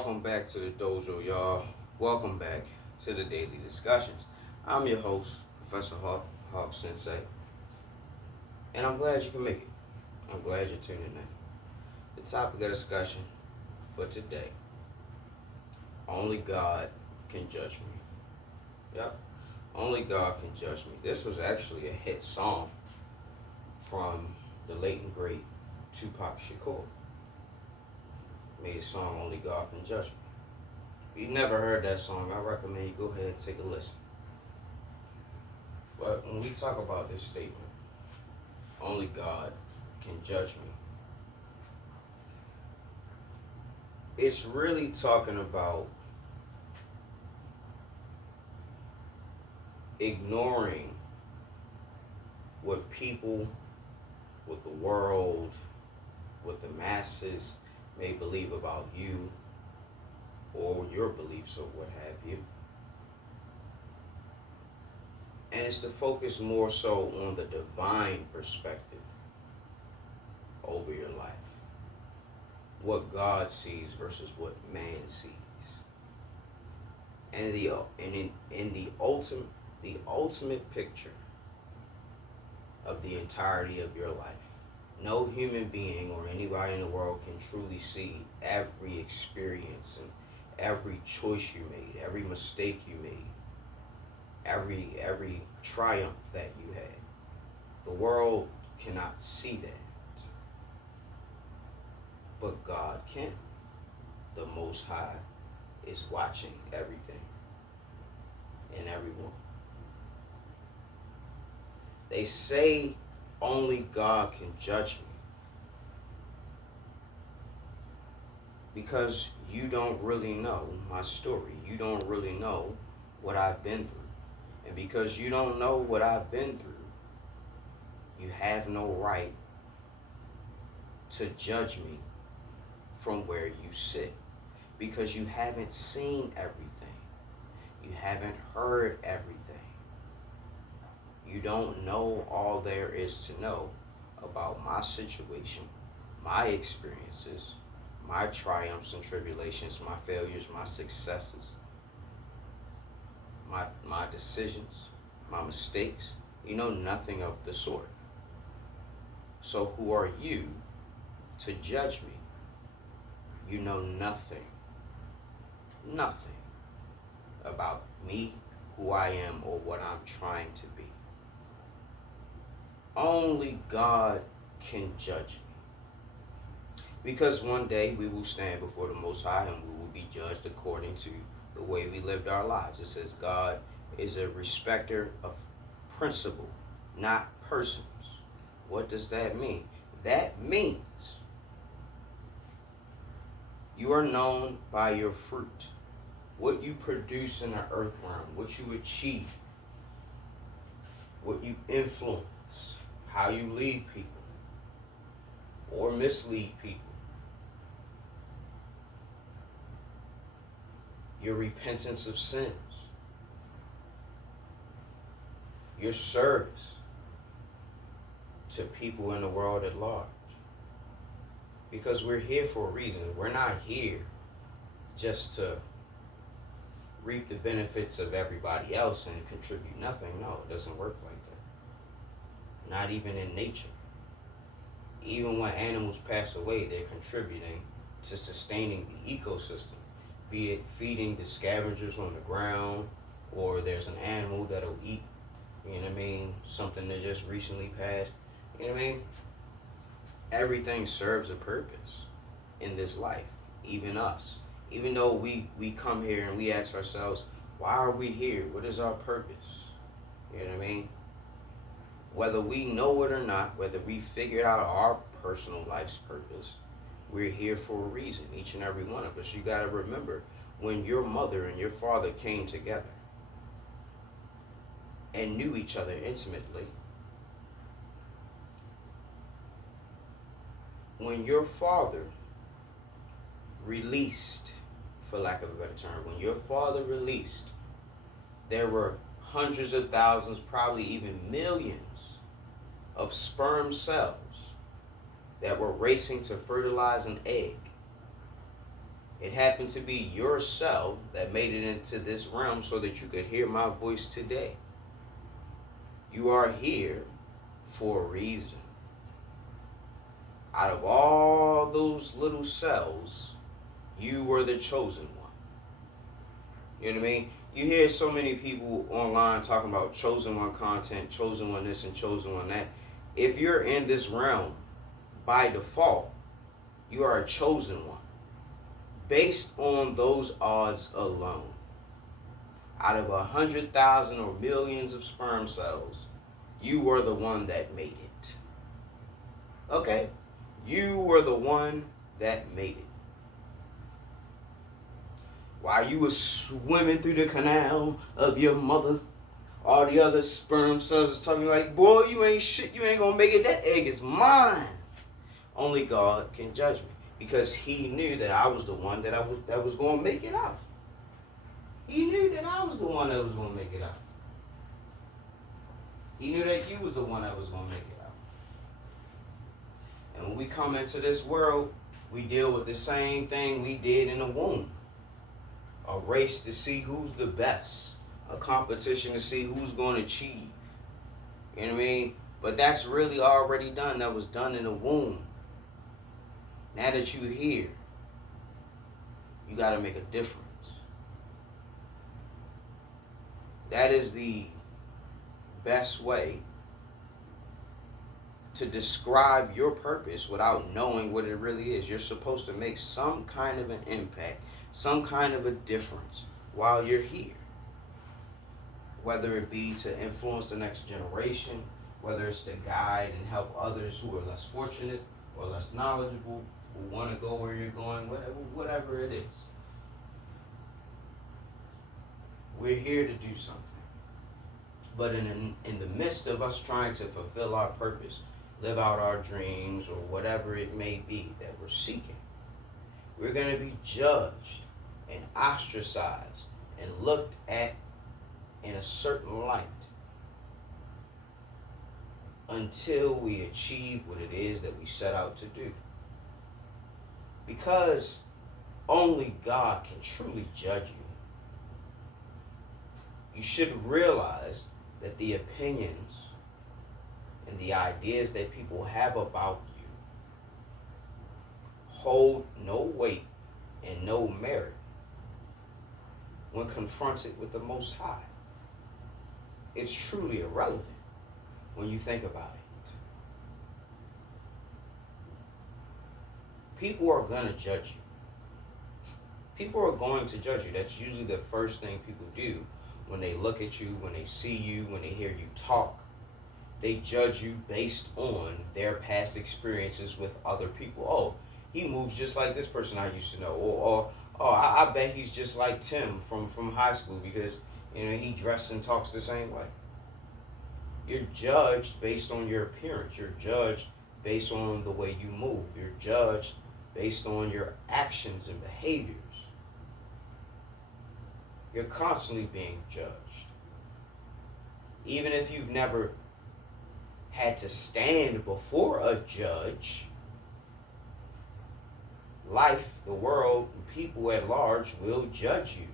Welcome back to the dojo, y'all. Welcome back to the daily discussions. I'm your host, Professor Hawk Sensei, and I'm glad you can make it. I'm glad you're tuning in. The topic of discussion for today: only God can judge me. Yep, only God can judge me. This was actually a hit song from the late and great Tupac Shakur. Made a song, Only God Can Judge Me. If you've never heard that song, I recommend you go ahead and take a listen. But when we talk about this statement, only God can judge me, it's really talking about ignoring what people, what the world, what the masses may believe about you or your beliefs or what have you. And it's to focus more so on the divine perspective over your life. What God sees versus what man sees. And in the ultimate picture of the entirety of your life. No human being or anybody in the world can truly see every experience and every choice you made, every mistake you made, every triumph that you had. The world cannot see that. But God can. The Most High is watching everything and everyone. They say only God can judge me because you don't really know my story. You don't really know what I've been through. And because you don't know what I've been through, you have no right to judge me from where you sit, because you haven't seen everything. You haven't heard everything. You don't know all there is to know about my situation, my experiences, my triumphs and tribulations, my failures, my successes, my decisions, my mistakes. You know nothing of the sort. So who are you to judge me? You know nothing about me, who I am, or what I'm trying to be. Only God can judge me. Because one day we will stand before the Most High and we will be judged according to the way we lived our lives. It says God is a respecter of principle, not persons. What does that mean? That means you are known by your fruit, what you produce in the earth realm, what you achieve, what you influence, how you lead people or mislead people, your repentance of sins, your service to people in the world at large. Because we're here for a reason. We're not here just to reap the benefits of everybody else and contribute nothing. No, it doesn't work like that. Not even in nature. Even when animals pass away, they're contributing to sustaining the ecosystem. Be it feeding the scavengers on the ground, or there's an animal that'll eat, you know what I mean, something that just recently passed. You know what I mean? Everything serves a purpose in this life, even us. Even though we come here and we ask ourselves, why are we here? What is our purpose? You know what I mean? Whether we know it or not, whether we figured out our personal life's purpose, we're here for a reason, each and every one of us. You got to remember, when your mother and your father came together and knew each other intimately, when your father released, for lack of a better term, when your father released, there were hundreds of thousands, probably even millions of sperm cells that were racing to fertilize an egg. It happened to be yourself that made it into this realm so that you could hear my voice today. You are here for a reason. Out of all those little cells, you were the chosen one. You know what I mean? You hear so many people online talking about chosen one content, chosen one this and chosen one that. If you're in this realm, by default, you are a chosen one. Based on those odds alone. Out of 100,000 or millions of sperm cells, you were the one that made it. Okay? You were the one that made it. While you were swimming through the canal of your mother, all the other sperm cells is talking like, boy, you ain't shit, you ain't gonna make it, that egg is mine. Only God can judge me. Because he knew that I was the one that was gonna make it out. He knew that I was the one that was gonna make it out. He knew that you was the one that was gonna make it out. And when we come into this world, we deal with the same thing we did in the womb. A race to see who's the best. A competition to see who's going to achieve. You know what I mean? But that's really already done. That was done in the womb. Now that you're here, you got to make a difference. That is the best way to describe your purpose without knowing what it really is. You're supposed to make some kind of an impact, some kind of a difference while you're here. Whether it be to influence the next generation, whether it's to guide and help others who are less fortunate or less knowledgeable, who want to go where you're going, whatever it is. We're here to do something. But in the midst of us trying to fulfill our purpose, live out our dreams, or whatever it may be that we're seeking, we're going to be judged and ostracized and looked at in a certain light until we achieve what it is that we set out to do. Because only God can truly judge you. You should realize that the opinions and the ideas that people have about you hold no weight and no merit when confronted with the Most High. It's truly irrelevant when you think about it. People are going to judge you. People are going to judge you. That's usually the first thing people do when they look at you, when they see you, when they hear you talk. They judge you based on their past experiences with other people. Oh, he moves just like this person I used to know. Or I bet he's just like Tim from high school because, you know, he dresses and talks the same way. You're judged based on your appearance. You're judged based on the way you move. You're judged based on your actions and behaviors. You're constantly being judged. Even if you've never had to stand before a judge, life, the world, people at large will judge you.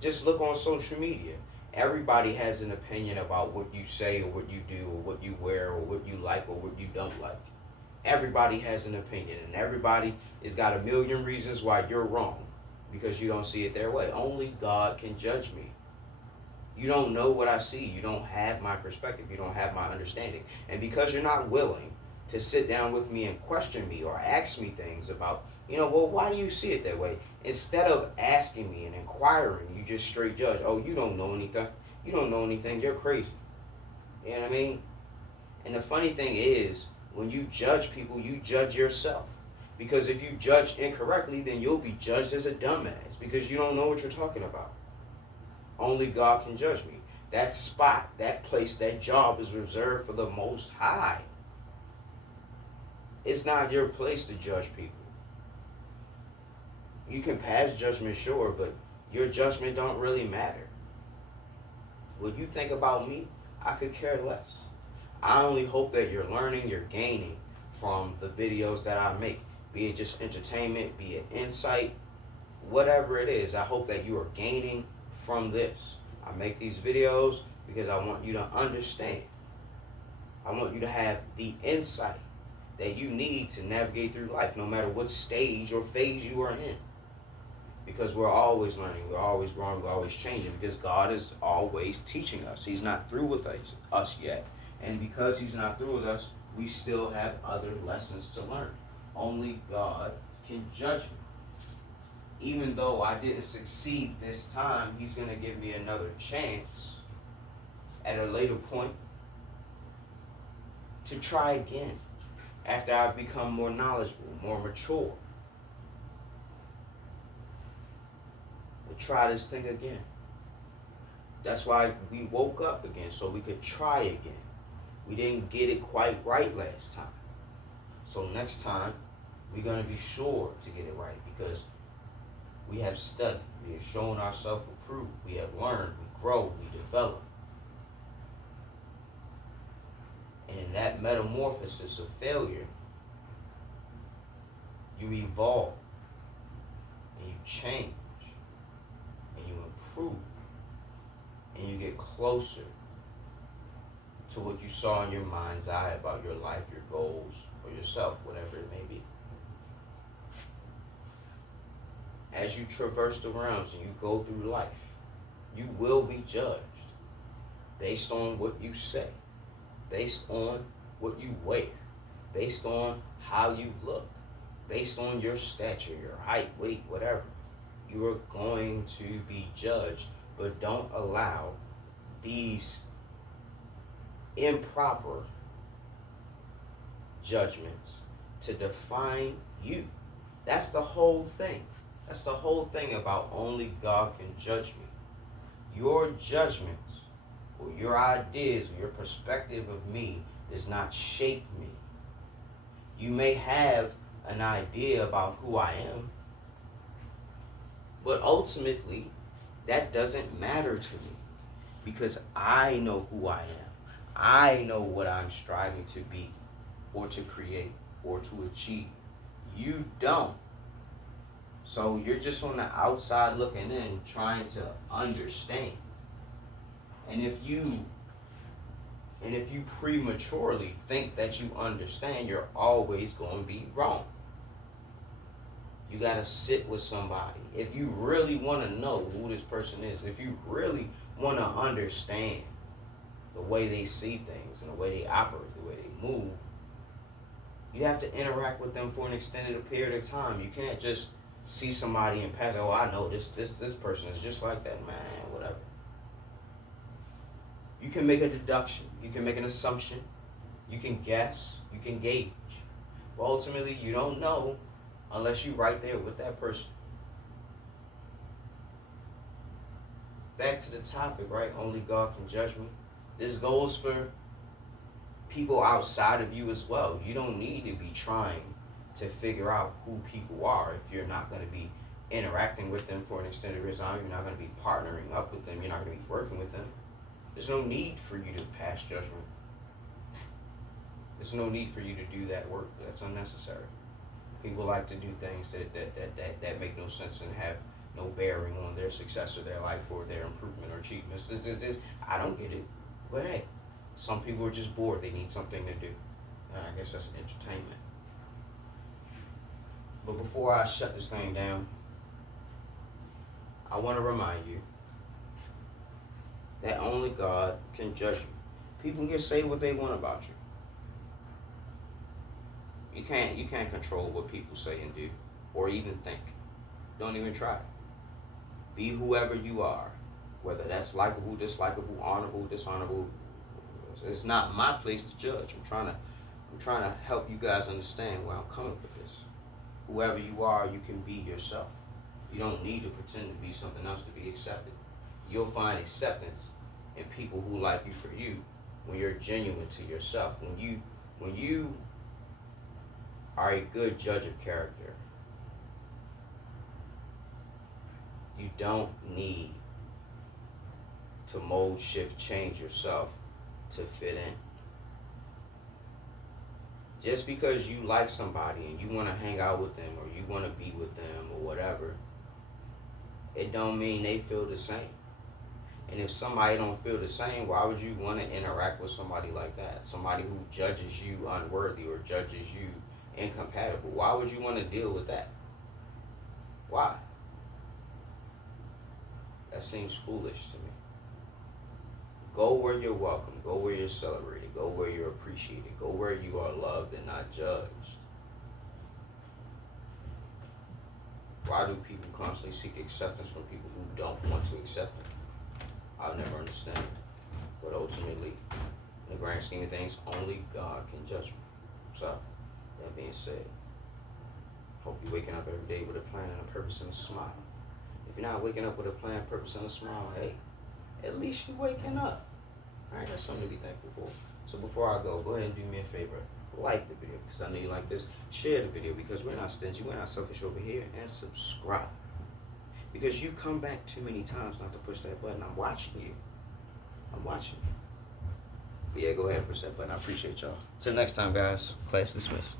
Just look on social media. Everybody has an opinion about what you say or what you do or what you wear or what you like or what you don't like. Everybody has an opinion, and everybody has got a million reasons why you're wrong because you don't see it their way. Only God can judge me. You don't know what I see. You don't have my perspective. You don't have my understanding. And because you're not willing to sit down with me and question me or ask me things about, well, why do you see it that way? Instead of asking me and inquiring, you just straight judge. Oh, you don't know anything. You don't know anything. You're crazy. You know what I mean? And the funny thing is, when you judge people, you judge yourself. Because if you judge incorrectly, then you'll be judged as a dumbass because you don't know what you're talking about. Only God can judge me. That spot, that place, that job is reserved for the Most High. It's not your place to judge people. You can pass judgment, sure, but your judgment don't really matter. What you think about me, I could care less. I only hope that you're learning, you're gaining from the videos that I make. be it just entertainment, be it insight, whatever it is. I hope that you are gaining from this. I make these videos because I want you to understand. I want you to have the insight that you need to navigate through life, no matter what stage or phase you are in. Because we're always learning, we're always growing, we're always changing, because God is always teaching us. He's not through with us yet. And because he's not through with us, we still have other lessons to learn. Only God can judge me. Even though I didn't succeed this time, he's going to give me another chance at a later point to try again after I've become more knowledgeable, more mature. We'll try this thing again. That's why we woke up again, so we could try again. We didn't get it quite right last time. So next time, we're going to be sure to get it right, because we have studied, we have shown ourselves approved, we have learned, we grow, we develop. And in that metamorphosis of failure, you evolve, and you change, and you improve, and you get closer to what you saw in your mind's eye about your life, your goals, or yourself, whatever it may be. As you traverse the realms and you go through life, you will be judged based on what you say, based on what you wear, based on how you look, based on your stature, your height, weight, whatever. You are going to be judged, but don't allow these improper judgments to define you. That's the whole thing. That's the whole thing about only God can judge me. Your judgments or your ideas or your perspective of me does not shape me. You may have an idea about who I am, but ultimately that doesn't matter to me, because I know who I am. I know what I'm striving to be or to create or to achieve. You don't. So you're just on the outside looking in, trying to understand. And if you prematurely think that you understand, you're always going to be wrong. You got to sit with somebody. If you really want to know who this person is, if you really want to understand the way they see things and the way they operate, the way they move, you have to interact with them for an extended period of time. You can't just see somebody and pass, oh, I know this person is just like that, man, whatever. You can make a deduction. You can make an assumption. You can guess. You can gauge. But ultimately, you don't know unless you're right there with that person. Back to the topic, right? Only God can judge me. This goes for people outside of you as well. You don't need to be trying to figure out who people are if you're not going to be interacting with them for an extended period of time. You're not going to be partnering up with them. You're not going to be working with them. There's no need for you to pass judgment. There's no need for you to do that work. That's unnecessary. People like to do things that make no sense and have no bearing on their success or their life or their improvement or achievements. I don't get it. But hey, some people are just bored. They need something to do. I guess that's entertainment. But before I shut this thing down, I want to remind you that only God can judge you. People can say what they want about you. You can't control what people say and do, or even think. Don't even try. Be whoever you are, whether that's likable, dislikable, honorable, dishonorable. It's not my place to judge. I'm trying to help you guys understand where I'm coming with this. Whoever you are, you can be yourself. You don't need to pretend to be something else to be accepted. You'll find acceptance in people who like you for you when you're genuine to yourself. When you are a good judge of character, you don't need to mold, shift, change yourself to fit in. Just because you like somebody and you want to hang out with them or you want to be with them or whatever, it don't mean they feel the same. And if somebody don't feel the same, why would you want to interact with somebody like that? Somebody who judges you unworthy or judges you incompatible. Why would you want to deal with that? Why? That seems foolish to me. Go where you're welcome. Go where you're celebrated. Go where you're appreciated. Go where you are loved and not judged. Why do people constantly seek acceptance from people who don't want to accept them? I'll never understand. But ultimately, in the grand scheme of things, only God can judge me. So, that being said, hope you're waking up every day with a plan and a purpose and a smile. If you're not waking up with a plan, purpose, and a smile, hey, at least you're waking up. All right, that's something to be thankful for. So before I go ahead and do me a favor. Like the video because I know you like this. Share the video because we're not stingy. We're not selfish over here. And subscribe. Because you've come back too many times not to push that button. I'm watching you. I'm watching you. But yeah, go ahead and push that button. I appreciate y'all. Till next time, guys. Class dismissed.